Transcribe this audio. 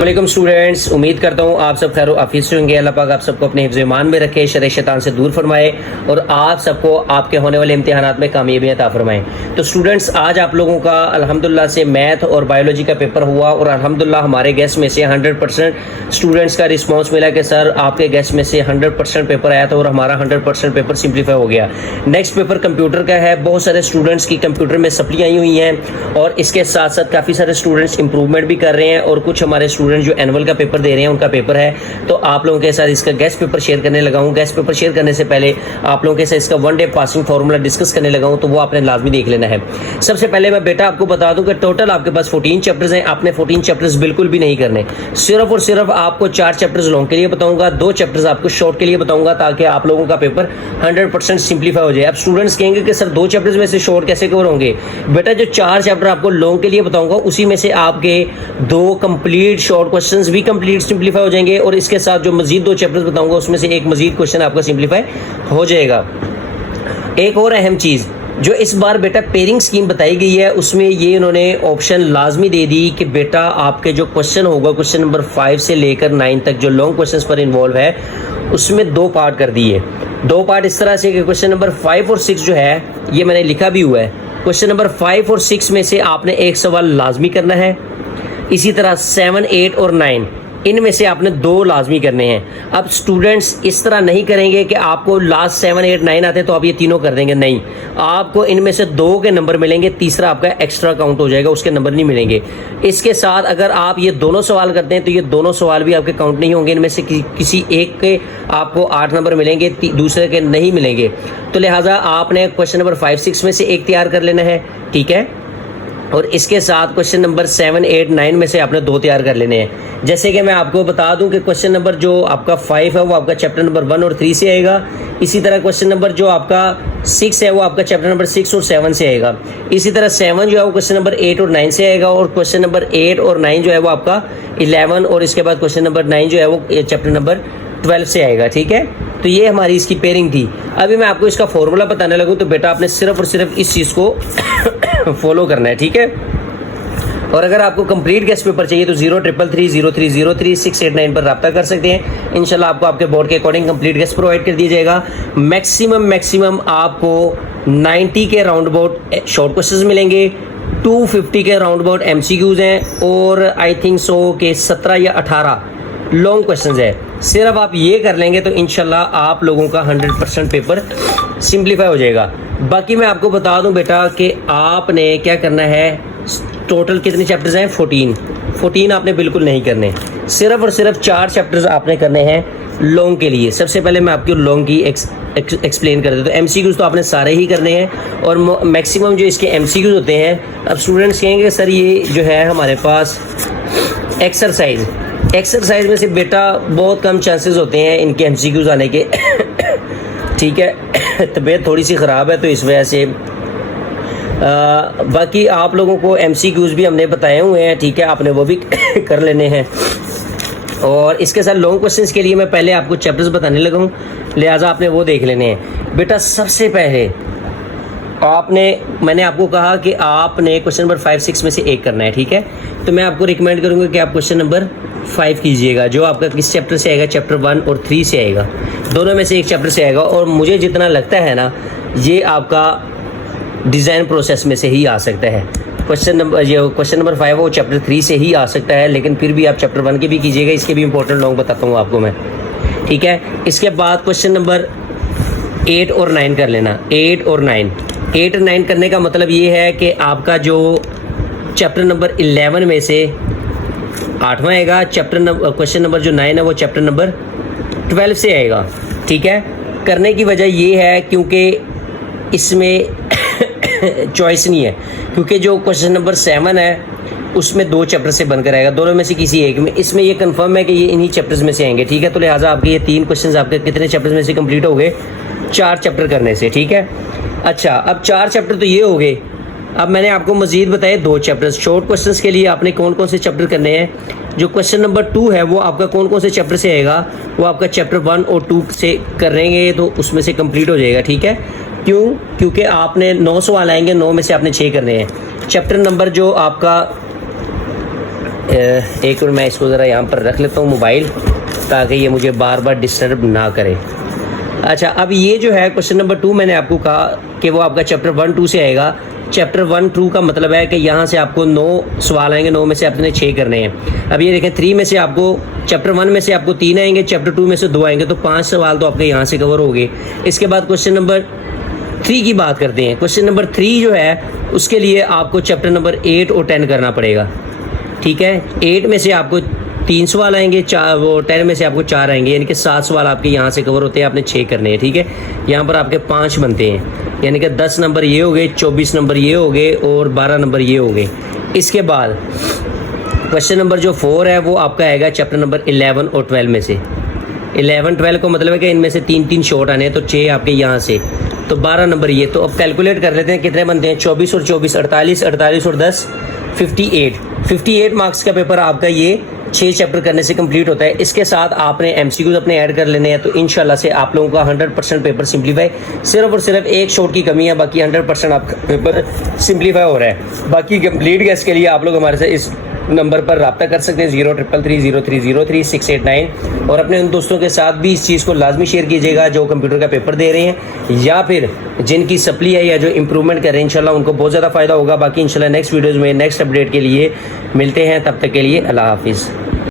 वालेकुम स्टूडेंट्स, उम्मीद करता हूँ आप सब खैर आफियत से होंगे। अल्लाह पाक आप सबको अपने हिफ्ज़ ईमान में रखे, शर शैतान से दूर फरमाए और आप सबको आपके होने वाले इम्तिहानात में कामयाबियाँ अता फरमाएं। तो स्टूडेंट्स, आज आप लोगों का अल्हम्दुलिल्लाह से मैथ और बायोलॉजी का पेपर हुआ और अल्हम्दुलिल्लाह हमारे गेस्ट में से 100% स्टूडेंट्स का रिस्पॉन्स मिला कि सर आपके गेस्ट में से 100% पेपर आया था और हमारा 100% पेपर सिंप्लीफाई हो गया। नेक्स्ट पेपर कंप्यूटर का है। बहुत सारे स्टूडेंट्स की कंप्यूटर में सप्ली आई हुई हैं और इसके साथ साथ काफ़ी सारे स्टूडेंट्स इंप्रूवमेंट भी कर रहे हैं और कुछ हमारे स्टूडेंट जो एनुअल का पेपर दे रहे हैं उनका पेपर है। तो आप लोगों के साथ इसका गेस्ट पेपर शेयर करने लगा हूँ। गेस्ट पेपर शेयर करने से पहले आप लोगों के साथ इसका 1 डे पासिंग फार्मूला डिस्कस करने लगा हूँ, तो वो आपने लाजमी देख लेना है। सबसे पहले मैं बेटा आपको बता दूं कि टोटल आपके पास 14 चैप्टर्स हैं। आपने 14 चैप्टर्स बिल्कुल भी नहीं करने, सिर्फ और सिर्फ आपको 4 चैप्टर्स लॉन्ग के लिए बताऊंगा, 2 चैप्टर्स आपको शॉर्ट के लिए बताऊंगा ताकि आप लोगों का पेपर 100% सिंप्लीफाई हो जाए। अब स्टूडेंट्स कहेंगे कि सर 2 चैप्टर्स में से शॉर्ट कैसे कवर होंगे? बेटा जो 4 चैप्टर आपको लॉन्ग के लिए बताऊंगा उसी में से आपके 2 कंप्लीट शॉर्ट क्वेश्चंस भी कंप्लीट सिंप्लीफाई हो जाएंगे और इसके साथ जो मजीद 2 चैप्टर्स बताऊंगा उसमें से एक मजीद क्वेश्चन आपका सिंप्लीफाई हो जाएगा। एक और अहम चीज़ जो इस बार बेटा पेयरिंग स्कीम बताई गई है उसमें ये इन्होंने ऑप्शन लाजमी दे दी कि बेटा आपके जो क्वेश्चन होगा क्वेश्चन नंबर 5 से लेकर 9 तक जो लॉन्ग क्वेश्चंस पर इन्वॉल्व है उसमें 2 पार्ट कर दिए। 2 पार्ट इस तरह से कि क्वेश्चन नंबर 5 और 6 जो है ये मैंने लिखा भी हुआ है। क्वेश्चन नंबर 5 और 6 में से आपने एक सवाल लाजमी करना है। इसी तरह 7, 8 और 9 इनमें से आपने 2 लाजमी करने हैं। अब स्टूडेंट्स इस तरह नहीं करेंगे कि आपको लास्ट 7, 8, 9 आते तो आप ये तीनों कर देंगे, नहीं। आपको इनमें से 2 के नंबर मिलेंगे, तीसरा आपका एक्स्ट्रा काउंट हो जाएगा, उसके नंबर नहीं मिलेंगे। इसके साथ अगर आप ये दोनों सवाल करते हैं तो ये दोनों सवाल भी आपके काउंट नहीं होंगे। इनमें से किसी एक के आपको 8 नंबर मिलेंगे, दूसरे के नहीं मिलेंगे। तो लिहाजा आपने क्वेश्चन नंबर 5, 6 में से एक तैयार कर लेना है, ठीक है। और इसके साथ क्वेश्चन नंबर 7, 8, 9 में से आपने 2 तैयार कर लेने हैं। जैसे कि मैं आपको बता दूं कि क्वेश्चन नंबर जो आपका 5 है वो आपका चैप्टर नंबर 1 और 3 से आएगा। इसी तरह क्वेश्चन नंबर जो आपका 6 है वो आपका चैप्टर नंबर 6 और 7 से आएगा। इसी तरह 7 जो है वो क्वेश्चन नंबर 8 और 9 से आएगा और क्वेश्चन नंबर 8 और 9 जो है वो आपका 11 और इसके बाद क्वेश्चन नंबर 9 जो है वो चैप्टर नंबर 12 से आएगा, ठीक है। तो ये हमारी इसकी पेयरिंग थी। अभी मैं आपको इसका फॉर्मूला बताने लगूँ तो बेटा आपने सिर्फ और सिर्फ इस चीज़ को फॉलो करना है, ठीक है। और अगर आपको कंप्लीट गेस्ट पेपर चाहिए तो 03330303 पर रब्ता कर सकते हैं। इंशाल्लाह आपको आपके बोर्ड के अकॉर्डिंग कंप्लीट गेस्ट प्रोवाइड कर दिया जाएगा। मैक्सिमम आपको 90 के राउंड अबाउट शॉर्ट क्वेश्चंस मिलेंगे, 250 के राउंड अबाउट MCQs हैं और आई थिंक सो के 17 या 18 लॉन्ग क्वेश्चंस है। सिर्फ आप ये कर लेंगे तो इंशाल्लाह आप लोगों का 100% पेपर सिंप्लीफाई हो जाएगा। बाकी मैं आपको बता दूं बेटा कि आपने क्या करना है, टोटल कितने चैप्टर्स हैं? 14 आपने बिल्कुल नहीं करने, सिर्फ और सिर्फ 4 चैप्टर्स आपने करने हैं लॉन्ग के लिए। सबसे पहले मैं आपको लॉन्ग की एक्सप्लेन कर देता हूँ। MCQs तो आपने सारे ही करने हैं और मैक्सिमम जो इसके MCQs होते हैं, अब स्टूडेंट्स कहेंगे सर ये जो है हमारे पास एक्सरसाइज में से बेटा बहुत कम चांसेस होते हैं इनके MCQs आने के ठीक है। तबीयत थोड़ी सी ख़राब है तो इस वजह से बाकी आप लोगों को MCQs भी हमने बताए हुए हैं, ठीक है, आपने वो भी कर लेने हैं। और इसके साथ लॉन्ग क्वेश्चंस के लिए मैं पहले आपको चैप्टर्स बताने लगा हूँ, लिहाजा आपने वो देख लेने हैं। बेटा सबसे पहले मैंने आपको कहा कि आपने क्वेश्चन नंबर 5, 6 में से एक करना है, ठीक है। तो मैं आपको रिकमेंड करूँगा कि आप क्वेश्चन नंबर 5 कीजिएगा, जो आपका किस चैप्टर से आएगा, चैप्टर 1 और 3 से आएगा, दोनों में से एक चैप्टर से आएगा। और मुझे जितना लगता है ना ये आपका डिज़ाइन प्रोसेस में से ही आ सकता है। क्वेश्चन नंबर 5 वो चैप्टर 3 से ही आ सकता है, लेकिन फिर भी आप चैप्टर 1 के भी कीजिएगा, इसके भी इंपॉर्टेंट लॉन्ग बताता हूँ आपको मैं, ठीक है। इसके बाद क्वेश्चन नंबर 8 और 9 कर लेना। 8 और 9 करने का मतलब ये है कि आपका जो चैप्टर नंबर 11 में से 8वां आएगा, क्वेश्चन नंबर जो 9 है वो चैप्टर नंबर 12 से आएगा, ठीक है। करने की वजह ये है क्योंकि इसमें चॉइस नहीं है, क्योंकि जो क्वेश्चन नंबर 7 है उसमें 2 चैप्टर से बनकर आएगा, दोनों में से किसी एक में। इसमें ये कंफर्म है कि ये इन्हीं चैप्टर्स में से आएंगे, ठीक है। तो लिहाजा आपके ये 3 क्वेश्चंस आपके कितने चैप्टर्स में से कंप्लीट हो गए? 4 चैप्टर करने से, ठीक है। अच्छा, अब 4 चैप्टर तो ये हो गए। अब मैंने आपको मजीद बताए 2 चैप्टर्स। शॉर्ट क्वेश्चंस के लिए आपने कौन कौन से चैप्टर करने हैं? जो क्वेश्चन नंबर 2 है वो आपका कौन कौन से चैप्टर से आएगा? वो आपका चैप्टर 1 और 2 से करेंगे तो उसमें से कंप्लीट हो जाएगा, ठीक है। क्यों? क्योंकि आपने 9 सवाल आएंगे, 9 में से आपने 6 करने हैं। चैप्टर नंबर जो आपका एक मिनट मैं इसको ज़रा यहाँ पर रख लेता हूँ मोबाइल, ताकि ये मुझे बार बार डिस्टर्ब ना करे। अच्छा, अब ये जो है क्वेश्चन नंबर 2 मैंने आपको कहा कि वो आपका चैप्टर 1-2 से आएगा। चैप्टर 1-2 का मतलब है कि यहाँ से आपको 9 सवाल आएंगे, 9 में से आपने 6 करने हैं। अब ये देखें 3 में से आपको, चैप्टर 1 में से आपको 3 आएंगे, चैप्टर 2 में से 2 आएंगे, तो 5 सवाल तो आपके यहाँ से कवर हो गए। इसके बाद क्वेश्चन नंबर 3 की बात करते हैं। क्वेश्चन नंबर 3 जो है उसके लिए आपको चैप्टर नंबर 8 और 10 करना पड़ेगा, ठीक है। 8 में से आपको 3 सवाल आएंगे, 10 में से आपको 4 आएंगे, यानी कि 7 सवाल आपके यहाँ से कवर होते हैं, आपने 6 करने हैं, ठीक है। यहाँ पर आपके 5 बनते हैं, यानी कि 10 नंबर ये हो गए, 24 नंबर ये हो गए और 12 नंबर ये हो गए। इसके बाद क्वेश्चन नंबर जो 4 है वो आपका आएगा चैप्टर नंबर 11 और 12 में से। 11-12 को मतलब है कि इनमें से 3-3 शॉर्ट आने हैं, तो 6 आपके यहाँ से, तो 12 नंबर ये। तो अब कैलकुलेट कर लेते हैं कितने बनते हैं। 24 और 24 48, 48 और 10 58 मार्क्स का पेपर आपका ये 6 चैप्टर करने से कंप्लीट होता है। इसके साथ आपने एमसीक्यूज अपने ऐड कर लेने हैं, तो इंशाल्लाह से आप लोगों का 100% पेपर सिंप्लीफाई, सिर्फ और सिर्फ एक शॉर्ट की कमी है, बाकी 100% आपका पेपर सिंप्लीफाई हो रहा है। बाकी कंप्लीट गैस के लिए आप लोग हमारे से इस नंबर पर रब्ता कर सकते हैं 0333030689, और अपने उन दोस्तों के साथ भी इस चीज़ को लाजमी शेयर कीजिएगा जो कंप्यूटर का पेपर दे रहे हैं या फिर जिनकी सप्ली है या जो इंप्रूवमेंट कर रहे हैं। इंशाल्लाह उनको बहुत ज़्यादा फ़ायदा होगा। बाकी इंशाल्लाह नेक्स्ट वीडियोज़ में नेक्स्ट अपडेट के लिए मिलते हैं, तब तक के लिए अल्लाह हाफिज़।